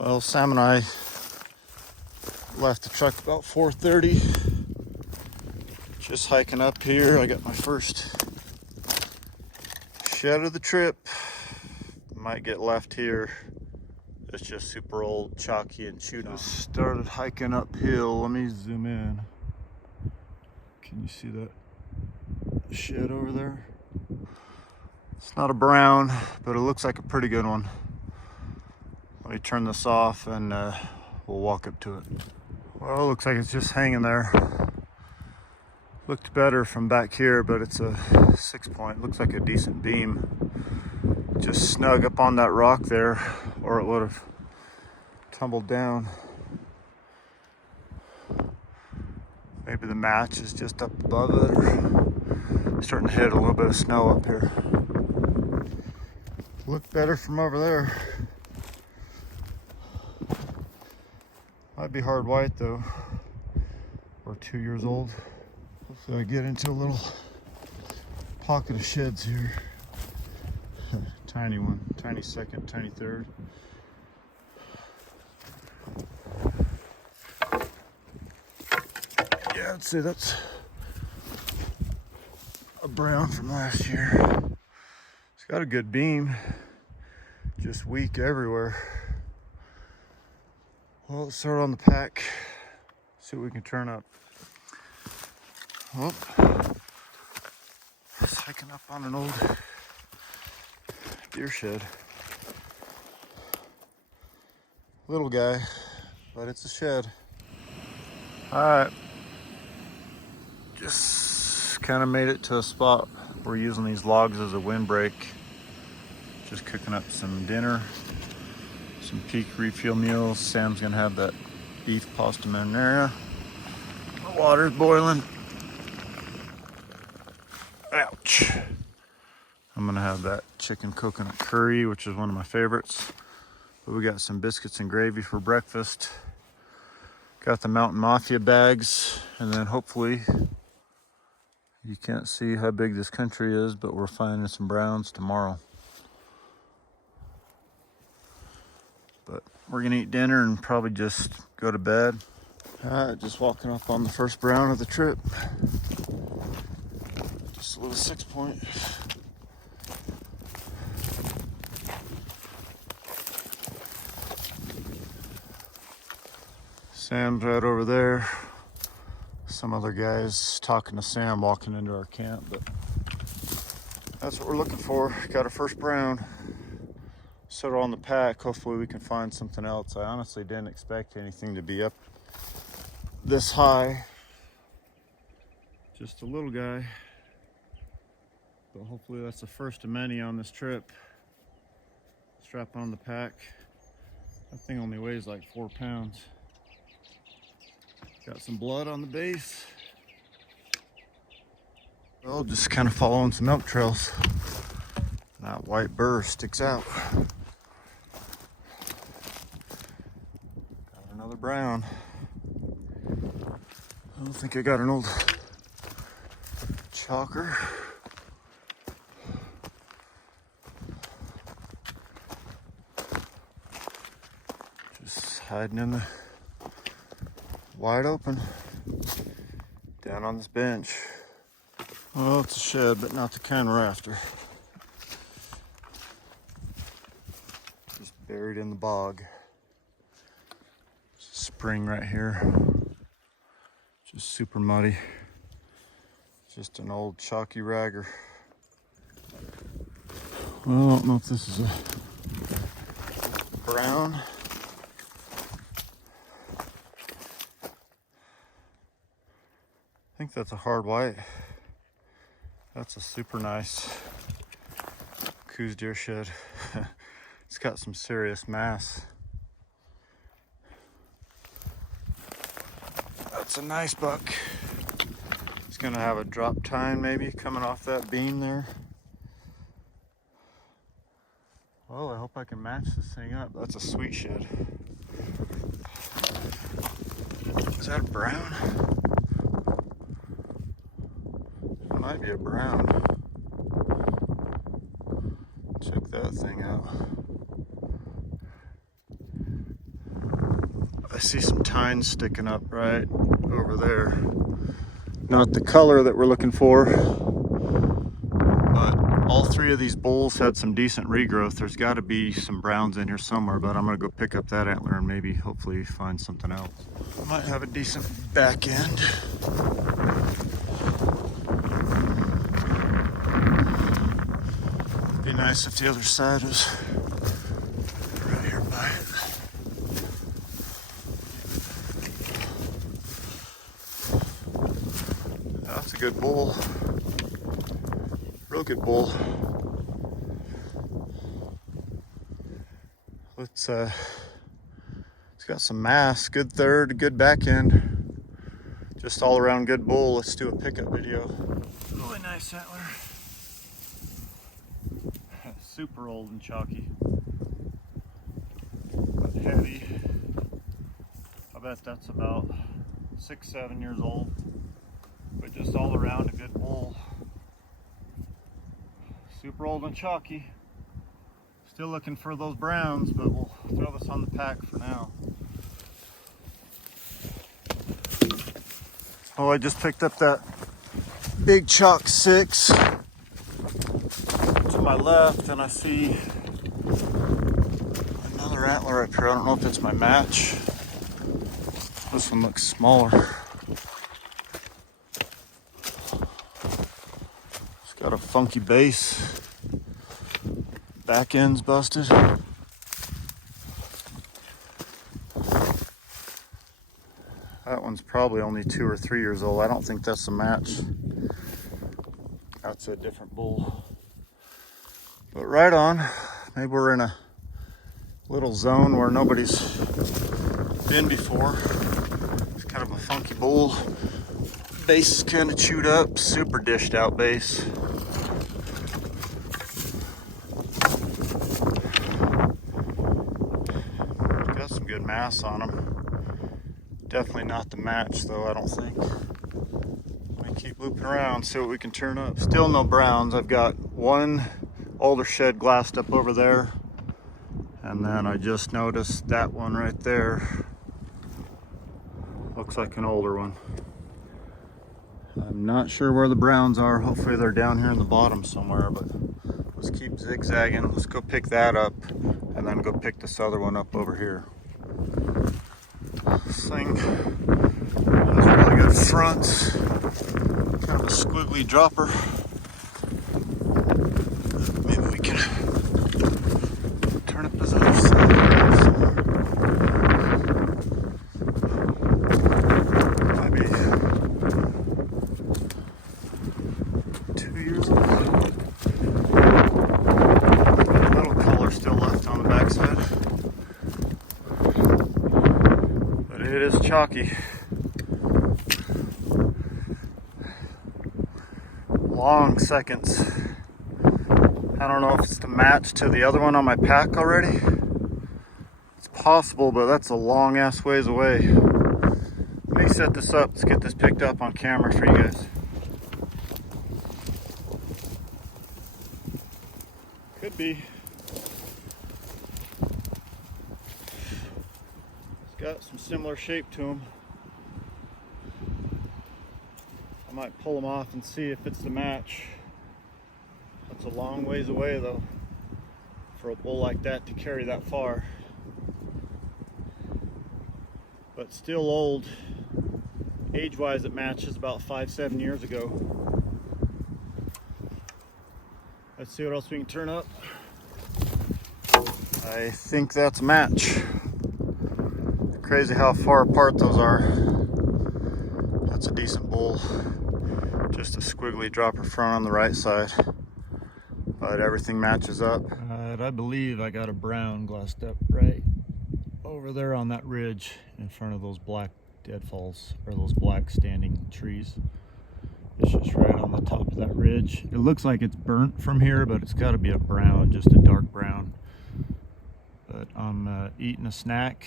Well, Sam and I left the truck about 4:30. Just hiking up here. I got my first shed of the trip. Might get left here. It's just super old, chalky, and chewed on. Just started hiking uphill. Let me zoom in. Can you see that shed over there? It's not a brown, but it looks like a pretty good one. Let me turn this off and we'll walk up to it. Well, it looks like it's just hanging there. Looked better from back here, but it's a 6-point. Looks like a decent beam. Just snug up on that rock there, or it would have tumbled down. Maybe the match is just up above it, or starting to hit a little bit of snow up here. Looked better from over there. Might be hard white though, or 2 years old. Hopefully I get into a little pocket of sheds here. Tiny one, tiny second, tiny third. Yeah, I'd say that's a brown from last year. It's got a good beam, just weak everywhere. Well, let's start on the pack, see what we can turn up. Oh, just hiking up on an old deer shed. Little guy, but it's a shed. All right, just kind of made it to a spot. We're using these logs as a windbreak. Just cooking up some dinner, some peak refuel meals. Sam's gonna have that beef pasta marinara. The water's boiling. Ouch. I'm gonna have that chicken coconut curry, which is one of my favorites. But we got some biscuits and gravy for breakfast. Got the Mountain Mafia bags, and then hopefully, you can't see how big this country is, but we're finding some browns tomorrow. But we're gonna eat dinner and probably just go to bed. All right, just walking up on the first brown of the trip. Just a little 6-point. Sam's right over there. Some other guys talking to Sam walking into our camp, but that's what we're looking for. Got our first brown. Set her on the pack. Hopefully we can find something else. I honestly didn't expect anything to be up this high. Just a little guy. But hopefully that's the first of many on this trip. Strap on the pack. That thing only weighs like 4 pounds. Got some blood on the base. Well, just kind of following some elk trails. That white burr sticks out. Got another brown. I don't think I got an old chalker. Just hiding in the wide open down on this bench. Well, it's a shed, but not the kind we're after. Just buried in the bog. It's a spring right here. Just super muddy. Just an old chalky ragger. Well, I don't know if this is a brown. I think that's a hard white. That's a super nice Coues deer shed. It's got some serious mass. That's a nice buck. It's gonna have a drop tine maybe coming off that beam there. Well, I hope I can match this thing up. That's a sweet shed. Is that a brown? Might be a brown. Check that thing out. I see some tines sticking up right over there. Not the color that we're looking for, but all three of these bulls had some decent regrowth. There's got to be some browns in here somewhere, but I'm gonna go pick up that antler and maybe hopefully find something else. Might have a decent back end. Be nice if the other side was right here by it. That's a good bull. Real good bull. It's got some mass, good third, good back end. Just all around good bull. Let's do a pickup video. Really nice antler. Super old and chalky. But heavy. I bet that's about 6-7 years old. But just all around a good bull. Super old and chalky. Still looking for those browns, but we'll throw this on the pack for now. Oh, I just picked up that big chalk 6 to my left, and I see another antler up here. I don't know if it's my match. This one looks smaller. It's got a funky base. Back end's busted. That one's probably only 2 or 3 years old. I don't think that's a match. That's a different bull. But right on. Maybe we're in a little zone where nobody's been before. It's kind of a funky bull. Base is kind of chewed up, super dished out base. Got some good mass on them. Definitely not the match though, I don't think. Let me keep looping around, see what we can turn up. Still no browns. I've got one older shed glassed up over there. And then I just noticed that one right there. Looks like an older one. I'm not sure where the browns are. Hopefully they're down here in the bottom somewhere, but let's keep zigzagging. Let's go pick that up and then go pick this other one up over here. This thing has really good fronts. Kind of a squiggly dropper. Maybe we can turn up his other side. Might be 2 years old. A little color still left on the backside. But it is chalky. Long seconds. I don't know if it's the match to the other one on my pack already. It's possible, but that's a long ass ways away. Let me set this up. Let's get this picked up on camera for you guys. Could be. It's got some similar shape to him. I might pull them off and see if it's the match. That's a long ways away though, for a bull like that to carry that far. But still old. Age-wise it matches about 5-7 years ago. Let's see what else we can turn up. I think that's a match. Crazy how far apart those are. That's a decent bull. Just a squiggly dropper front on the right side. But everything matches up. I believe I got a brown glassed up right over there on that ridge in front of those black deadfalls, or those black standing trees. It's just right on the top of that ridge. It looks like it's burnt from here, but it's got to be a brown, just a dark brown. But I'm eating a snack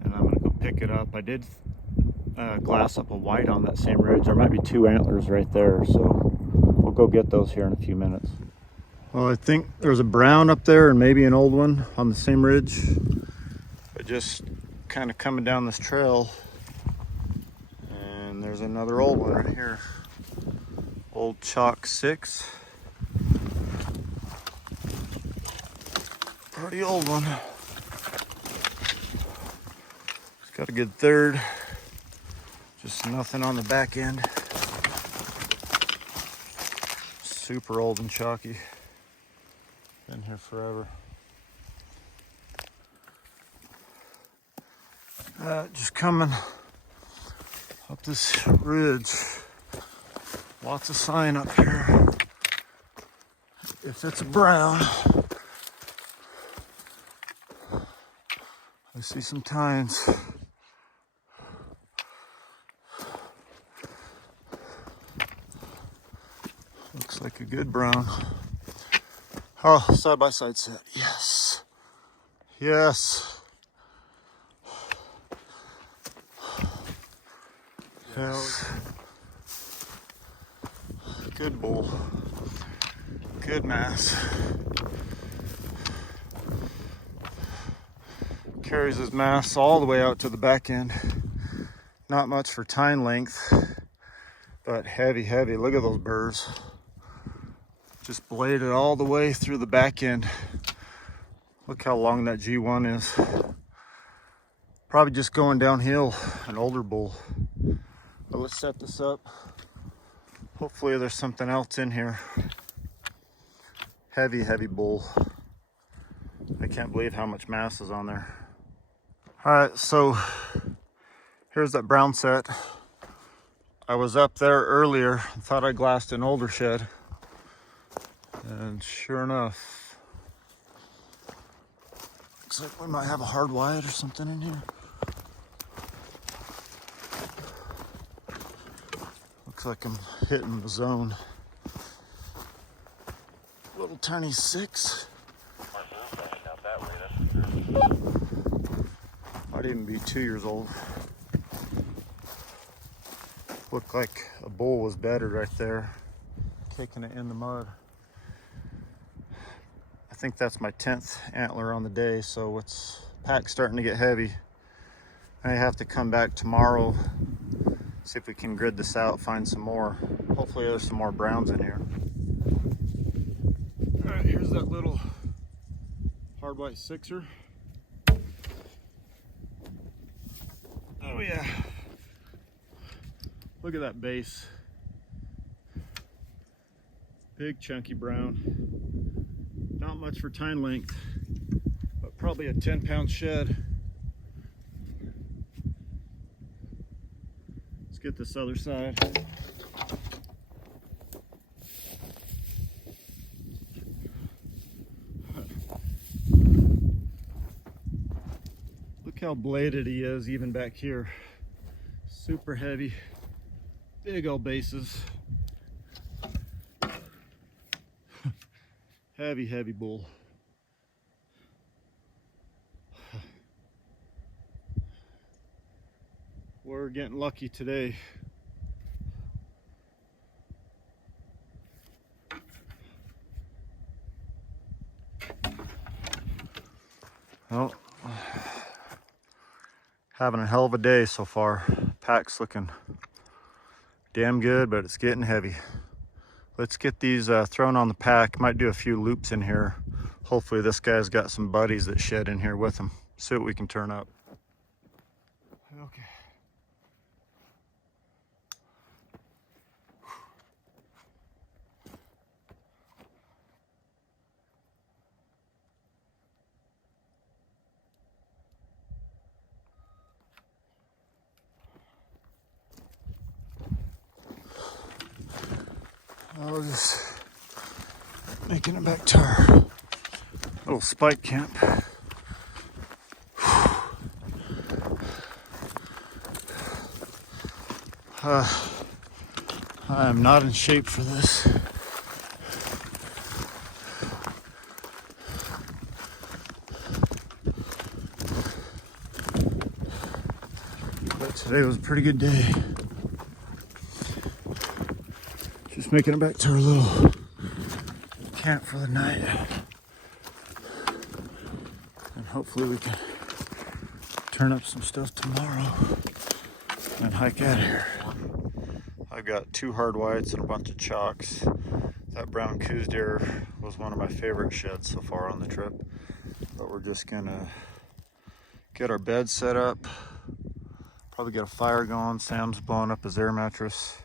and I'm gonna go pick it up. I did glass up a white on that same ridge. There might be 2 antlers right there, so we'll go get those here in a few minutes. Well, I think there's a brown up there and maybe an old one on the same ridge. I just kind of coming down this trail, and there's another old one right here. Old chalk 6. Pretty old one. It's got a good third. Just nothing on the back end. Super old and chalky. Been here forever. Just coming up this ridge. Lots of sign up here. If it's a brown, I see some tines. Looks like a good brown. Oh, side by side set. Yes. Yes. Yes. Good bull. Good mass. Carries his mass all the way out to the back end. Not much for tine length, but heavy, heavy. Look at those burrs. Just bladed all the way through the back end. Look how long that G1 is. Probably just going downhill, an older bull. But let's set this up. Hopefully there's something else in here. Heavy, heavy bull. I can't believe how much mass is on there. All right, so here's that brown set. I was up there earlier, thought I glassed an older shed. And sure enough, looks like we might have a hard white or something in here. Looks like I'm hitting the zone. Little tiny 6. Might even be 2 years old. Looked like a bull was bedded right there, kicking it in the mud. I think that's my 10th antler on the day, so it's pack's starting to get heavy. I have to come back tomorrow, see if we can grid this out, find some more. Hopefully there's some more browns in here. All right, here's that little hard white 6er. Oh yeah. Look at that base. Big chunky brown. Not much for tine length, but probably a 10-pound shed. Let's get this other side. Look how bladed he is even back here. Super heavy, big old bases. Heavy, heavy bull. We're getting lucky today. Well, having a hell of a day so far. Pack's looking damn good, but it's getting heavy. Let's get these thrown on the pack. Might do a few loops in here. Hopefully this guy's got some buddies that shed in here with him. See what we can turn up. Okay. I was just making it back to our little spike camp. I am not in shape for this. But today was a pretty good day. Just making it back to our little camp for the night. And hopefully we can turn up some stuff tomorrow and hike out of here. I've got 2 hard whites and a bunch of chalks. That brown Coues deer was one of my favorite sheds so far on the trip. But we're just gonna get our bed set up, probably get a fire going. Sam's blowing up his air mattress.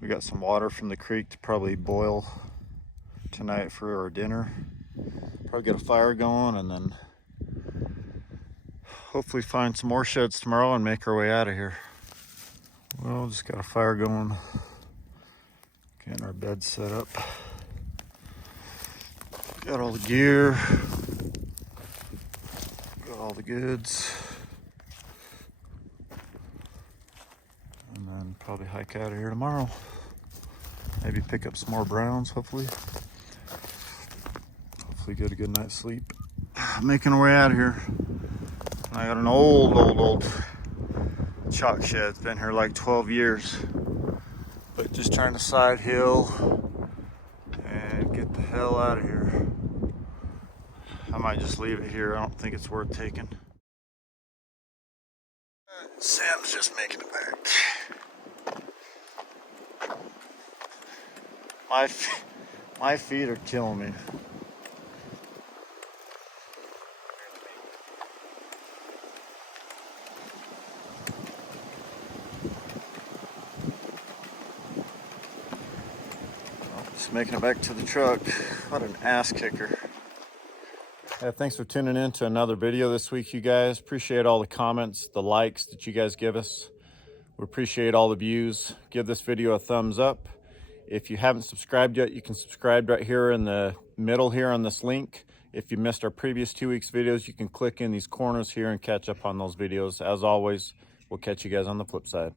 We got some water from the creek to probably boil tonight for our dinner. Probably get a fire going and then hopefully find some more sheds tomorrow and make our way out of here. Well, just got a fire going. Getting our bed set up. Got all the gear. Got all the goods. And then probably hike out of here tomorrow. Maybe pick up some more browns, hopefully. Hopefully get a good night's sleep. Making our way out of here. I got an old chalk shed. It's been here like 12 years. But just trying to side hill and get the hell out of here. I might just leave it here. I don't think it's worth taking. Sam's just making it back. My feet are killing me. Just making it back to the truck. What an ass kicker. Yeah, thanks for tuning in to another video this week, you guys. Appreciate all the comments, the likes that you guys give us. We appreciate all the views. Give this video a thumbs up. If you haven't subscribed yet, you can subscribe right here in the middle here on this link. If you missed our previous 2 weeks videos, you can click in these corners here and catch up on those videos. As always, we'll catch you guys on the flip side.